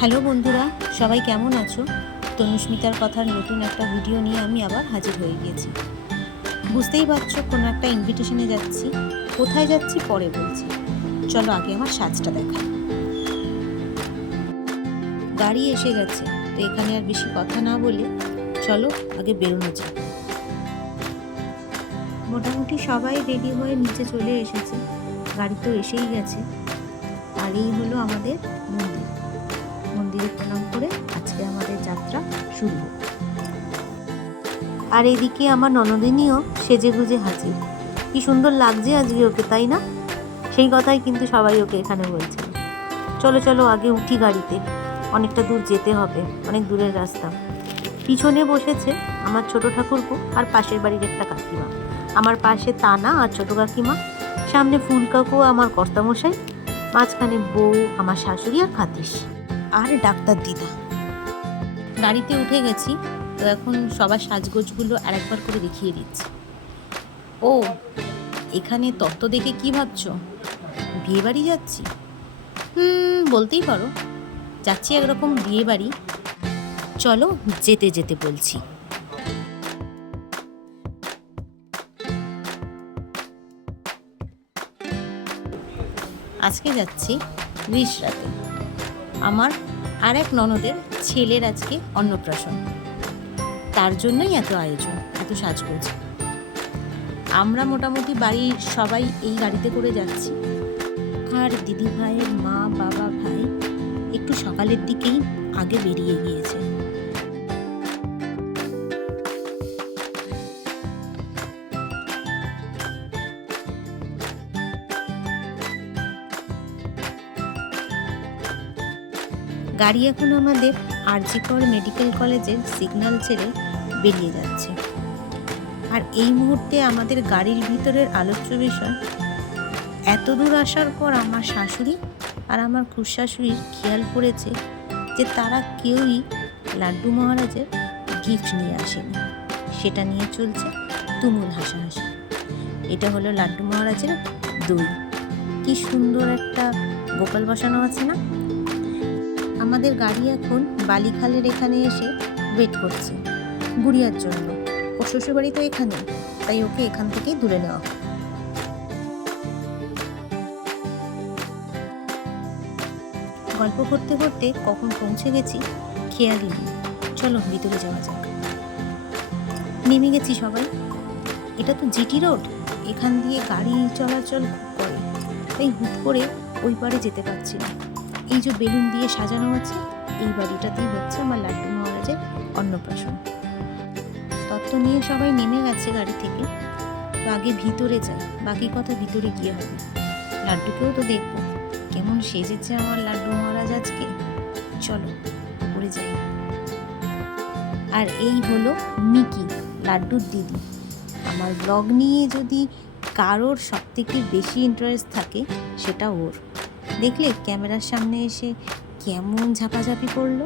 Hello বন্ধুরা, সবাই কেমন আছো? তনুস্মিতার কথার নতুন একটা ভিডিও নিয়ে আমি আবার হাজির হয়ে গিয়েছি। বুঝতেই পারছো, কোনো একটা ইনভিটেশনে যাচ্ছি। কোথায় যাচ্ছি পরে বলছি, চলো আগে আমার সাজটা দেখাই। গাড়ি এসে গেছে, তো এখানে আর বেশি কথা না বলে চলো আগে বেরোনো যাক। মোটামুটি সবাই রেডি হয়ে নিচে চলে এসেছে, গাড়ি তো এসেই গেছে। আর এই হলো আমাদের মন্দির। মন্দিরে প্রণাম করে আজকে আমাদের যাত্রা শুরু। আর এদিকে আমার ননদিনীও সেজে গুজে হাজির। কি সুন্দর লাগছে আজকে ওকে, তাই না? সেই কথাই কিন্তু সবাই ওকে এখানে বলছে। চলো চলো আগে উঠি গাড়িতে, অনেকটা দূর যেতে হবে, অনেক দূরের রাস্তা। পিছনে বসেছে আমার ছোট ঠাকুরপো আর পাশের বাড়ির একটা কাকিমা। আমার পাশে তানা আর ছোট কাকিমা, সামনে ফুল কাকু আমার কর্তামশাই, মাঝখানে বউ আমার শাশুড়ি আর খাতিস আর ডাক্তার দিদা। গাড়িতে উঠে গেছি, তো এখন সবার সাজগোজগুলো আরেকবার করে দেখিয়ে দিচ্ছি। ও, এখানে তত্ত্ব দেখে কি ভাবছো? বিয়ে বাড়ি যাচ্ছি? বলতেই পারো, যাচ্ছি একরকম বিয়ে বাড়ি। চলো যেতে যেতে বলছি। আজকে যাচ্ছি রিষড়াতে। আমার আর এক ননদের ছেলের আজকে অন্নপ্রাশন, তার জন্যই এত আয়োজন, এত সাজগোজ। আমরা মোটামুটি বাড়ির সবাই এই গাড়িতে করে যাচ্ছি। আর দিদি ভাইয়ের মা বাবা ভাই একটু সকালের দিকেই আগে বেরিয়ে গিয়েছে। গাড়ি এখন আমাদের আরজি কর মেডিকেল কলেজের সিগন্যাল ছেড়ে বেরিয়ে যাচ্ছে। আর এই মুহূর্তে আমাদের গাড়ির ভিতরের আলোচ্য বিষয়, এত দূর আসার পর আমার শাশুড়ি আর আমার খুড়শাশুড়ির খেয়াল পড়েছে যে তারা কেউই লাড্ডু মহারাজের গিফট নিয়ে আসেনি। সেটা নিয়ে চলছে তুমুল হাসাহাসি। এটা হলো লাড্ডু মহারাজের দই। কি সুন্দর একটা গোপাল বসানো আছে না? আমাদের গাড়ি এখন বালিখালের এখানে এসে ওয়েট করছে গুড়িয়ার জন্য। ওর শ্বশুরবাড়ি তো এখানে, তাই ওকে এখান থেকেই তুলে নেওয়া। গল্প করতে করতে কখন পৌঁছে গেছি খেয়ালই নেই। চলো ভিতরে যাওয়া যাক। নেমে গেছি সবাই। এটা তো জিটি রোড, এখান দিয়ে গাড়ি চলাচল করে, তাই হুট করে ওই পারে যেতে পারছি না। এই যে বেলুন দিয়ে সাজানো আছে, এই বাড়িটাতেই হচ্ছে আমার লাড্ডু মহারাজের অন্নপ্রাশন। তত্ত্ব নিয়ে সবাই নেমে গেছে গাড়ি থেকে, তো আগে ভিতরে যাই, বাকি কথা ভিতরে গিয়ে হবে। লাড্ডুকেও তো দেখবো কেমন সেজেছে আমার লাড্ডু মহারাজ আজকে। চলো উপরে যাই। আর এই হলো মিকি, লাড্ডুর দিদি। আমার ব্লগ নিয়ে যদি কারোর সব থেকে বেশি ইন্টারেস্ট থাকে সেটা ওর। দেখলে ক্যামেরার সামনে এসে কেমন ঝাপাঝাপি করলো,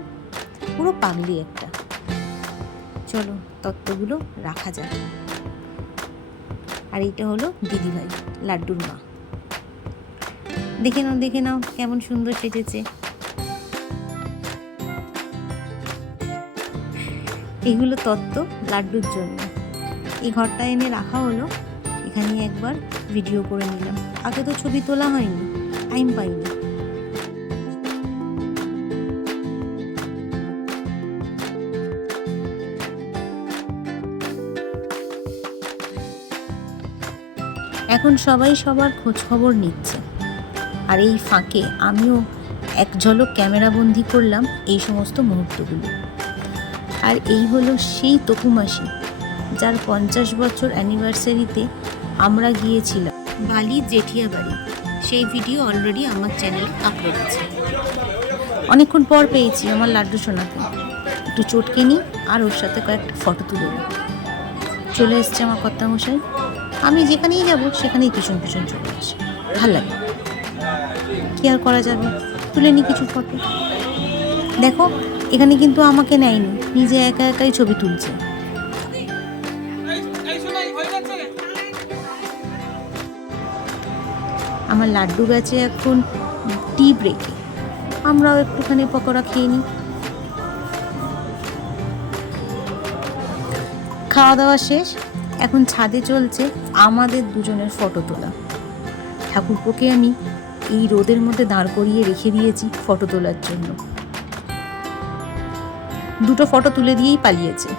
পুরো পাগলি একটা। চলো তত্ত্বগুলো রাখা যাক। আর এইটা হলো দিদিভাই, লাড্ডুর মা। দেখে নাও দেখে নাও কেমন সুন্দর সেজেছে। এগুলো তত্ত্ব লাড্ডুর জন্য। এই ঘরটা এনে রাখা হলো, এখানে একবার ভিডিও করে নিলাম। আগে তো ছবি তোলা হয়নি, টাইম পাইনি। এখন সবাই সবার খোঁজ খবর নিচ্ছে, আর এই ফাঁকে আমিও এক ঝলক ক্যামেরাবন্দি করলাম এই সমস্ত মুহূর্তগুলো। আর এই হলো সেই তপুমাসি, যার 50 বছর অ্যানিভার্সারিতে আমরা গিয়েছিলাম বালির জেঠিয়া বাড়ি। সেই ভিডিও অলরেডি আমার চ্যানেলে আপলোড আছে। অনেকক্ষণ পর পেয়েছি আমার লাড্ডু সোনাকে। একটু চটকে নিই আর ওর সাথে কয়েকটা ফটো তুলে নিই। চলে এসছে আমার কর্তামশাই। আমি যেখানেই যাব সেখানেই পিছন পিছন চলে আসে, ভাল লাগে। কি আর করা যাবে, তুলে নিই কিছু ফটো। দেখো এখানে কিন্তু আমাকে নেয়নি, নিজে একা একাই ছবি তুলছে। আমার লাড্ডু গেছে এখন টি ব্রেকে। আমরাও একটুখানি পকোড়া খেয়ে নিই। খাওয়া দাওয়া শেষ, এখন ছাদে চলছে আমাদের দুজনের ফটো তোলা। ঠাকুরপোকে আমি এই রোদের মধ্যে দাঁড় করিয়ে রেখে দিয়েছি ফটো তোলার জন্য। দুটো ফটো তুলে দিয়েই পালিয়েছে।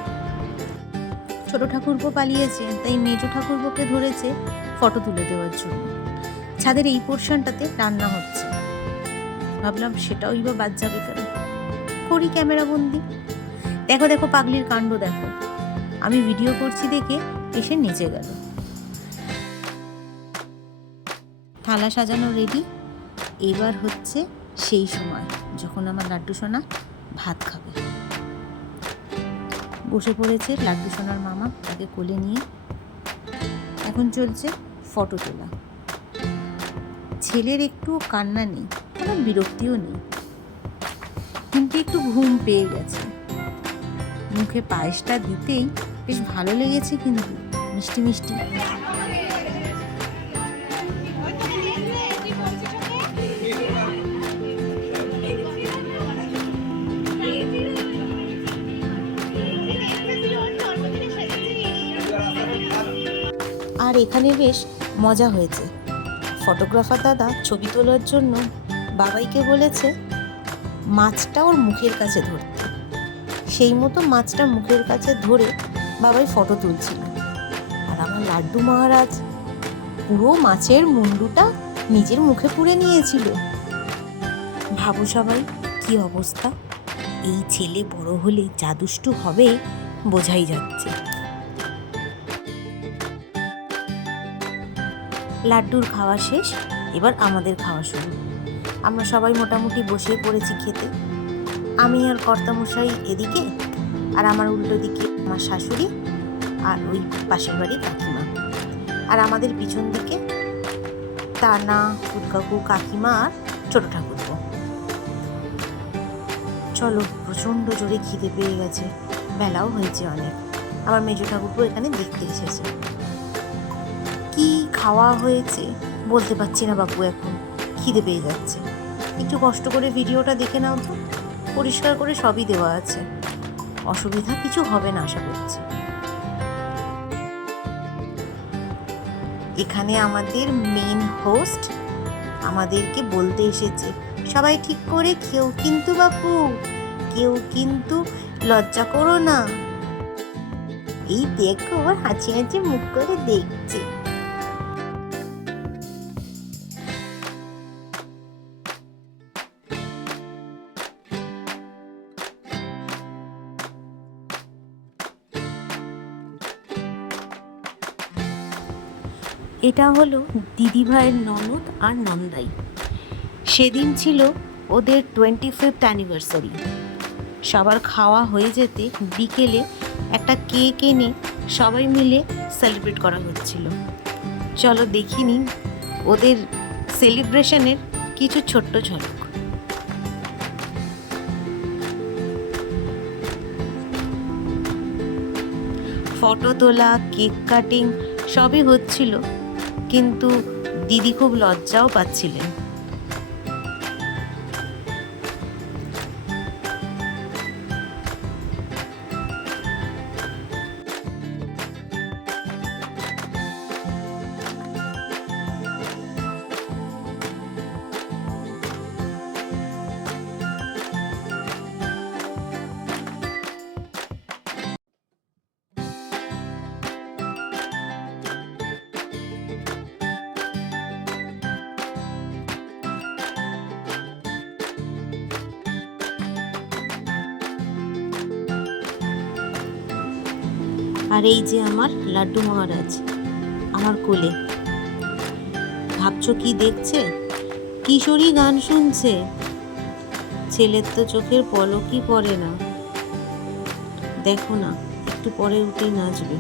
ছোট ঠাকুরপো পালিয়েছে, তাই মেজো ঠাকুরপোকে ধরেছে ফটো তুলে দেওয়ার জন্য। ছাদের এই পোর্শনটাতে রান্না হচ্ছে, ভাবলাম সেটাও বা বাদ যাবে কেন, করি ক্যামেরা বন্দি। দেখো দেখো পাগলির কাণ্ড দেখো, আমি ভিডিও করছি দেখে এসে নেচে গেল। থালা সাজানো রেডি, এবার হচ্ছে সেই সময় যখন আমার লাড্ডু সোনা ভাত খাবে। বসে পড়েছে লাড্ডু সোনার মামা, তাকে কোলে নিয়ে। এখন চলছে ফটো তোলা। ছেলের একটু কান্না নেই, কোনো বিরক্তিও নেই, কিন্তু একটু ঘুম পেয়ে গেছে। মুখে পায়েসটা দিতেই বেশ ভালো লেগেছে, কিন্তু মিষ্টি মিষ্টি। আর এখানে বেশ মজা হয়েছে। ফটোগ্রাফার দাদা ছবি তোলার জন্য বাবাইকে বলেছে মাছটা ওর মুখের কাছে ধরতে। সেই মতো মাছটা মুখের কাছে ধরে বাবাই ফটো তুলছিল। আর আমার লাড্ডু মহারাজ পুরো মাছের মুন্ডুটা নিজের মুখে পুরে নিয়েছিল। ভাবো সবাই কি অবস্থা। এই ছেলে বড় হলে যা দুষ্টু হবে বোঝাই যাচ্ছে। লাড্ডুর খাওয়া শেষ, এবার আমাদের খাওয়া শুরু। আমরা সবাই মোটামুটি বসে পড়েছি খেতে। আমি আর কর্তামশাই এদিকে, আর আমার উল্টো দিকে আমার শাশুড়ি আর ওই পাশের বাড়ি কাকিমা, আর আমাদের পিছন দিকে তানা, কুটকাকু, কাকিমা আর ছোট ঠাকুরপো। চলো, প্রচণ্ড জোরে খিদে পেয়ে গেছে, বেলাও হয়েছে অনেক। আমার মেজো ঠাকুরপো এখানে দেখতে এসেছে। কি খাওয়া হয়েছে বলতে পারছি না বাপু, এখন খিদে পেয়ে যাচ্ছে। একটু কষ্ট করে ভিডিওটা দেখে নাও তো, পরিষ্কার করে সবই দেওয়া আছে, অসুবিধা কিছু হবে না আশা করছি। এখানে আমাদের মেন হোস্ট আমাদেরকে বলতে এসেছে, সবাই ঠিক করে খেও কিন্তু বাপু, কেউ কিন্তু লজ্জা করো না। এই দেখো হাঁচি হাঁচি মুখ করে দেখছে। এটা হলো দিদিভাইয়ের ননদ আর নন্দাই। সেদিন ছিল ওদের 25th অ্যানিভার্সারি। সবার খাওয়া হয়ে যেতে বিকেলে একটা কেক এনে সবাই মিলে সেলিব্রেট করা হচ্ছিল। চলো দেখি নিন ওদের সেলিব্রেশনের কিছু ছোট্ট ঝলক। ফটো তোলা, কেক কাটিং সবই হচ্ছিল, কিন্তু দিদি খুব লজ্জাও পাচ্ছিলেন। আর এই যে আমার লাড্ডু মহারাজ আমার কোলে। ভাবছো কি দেখছে? কিশোরী গান শুনছে। ছেলের তো চোখের পলকই পড়ে না। দেখো না, একটু পরে উঠেই নাচবে।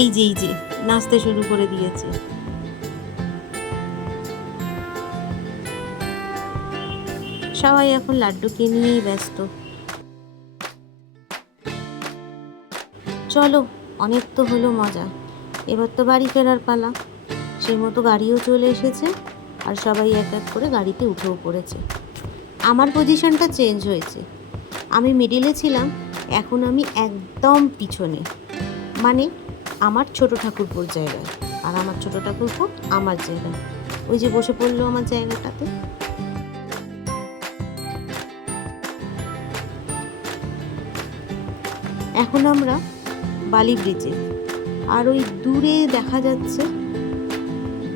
এই যে নাচতে শুরু করে দিয়েছে। সবাই এখন লাড্ডুকে নিয়েই ব্যস্ত। চলো, অনেক তো হলো মজা, এবার তো বাড়ি ফেরার পালা। সেই মতো গাড়িও চলে এসেছে, আর সবাই এক এক করে গাড়িতে উঠেও পড়েছে। আমার পজিশনটা চেঞ্জ হয়েছে, আমি মিডিলে ছিলাম, এখন আমি একদম পিছনে, মানে আমার ছোট ঠাকুরপুর জায়গায়, আর আমার ছোট ঠাকুরপো আমার জায়গায়, ওই যে বসে পড়লো আমার জায়গাটাতে। এখন আমরা বালি ব্রিজে, আর ওই দূরে দেখা যাচ্ছে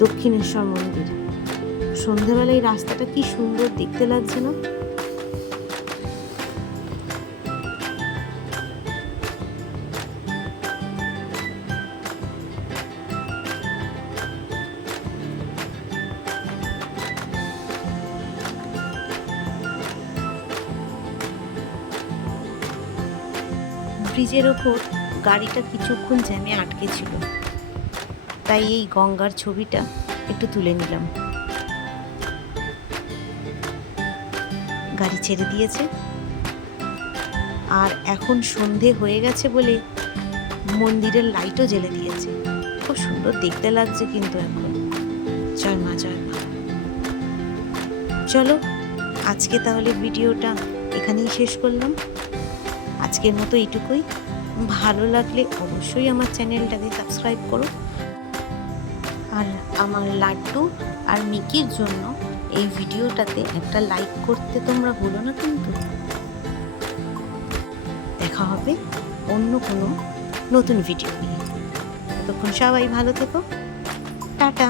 দক্ষিণেশ্বর মন্দির। সন্ধেবেলায় এই রাস্তাটা কি সুন্দর দেখতে লাগছে না? ব্রিজের ওপর গাড়িটা কিছুক্ষণ জ্যামে আটকে ছিল, তাই এই গঙ্গার ছবিটা একটু তুলে নিলাম। গাড়ি ছেড়ে দিয়েছে, আর এখন সন্ধে হয়ে গেছে বলে মন্দিরের লাইটও জ্বেলে দিয়েছে। খুব সুন্দর দেখতে লাগছে কিন্তু এখন। জয় মা, জয় মা। চলো, আজকে তাহলে ভিডিওটা এখানেই শেষ করলাম। আজকের মতো এইটুকুই। ভালো লাগলে অবশ্যই আমার চ্যানেলটাকে সাবস্ক্রাইব করো, আর আমার লাড্ডু আর মিকির জন্য এই ভিডিওটাতে একটা লাইক করতে তোমরা ভুলো না কিন্তু। দেখা হবে অন্য কোনো নতুন ভিডিও নিয়ে। ততক্ষণ সবাই ভালো থেকো, টাটা।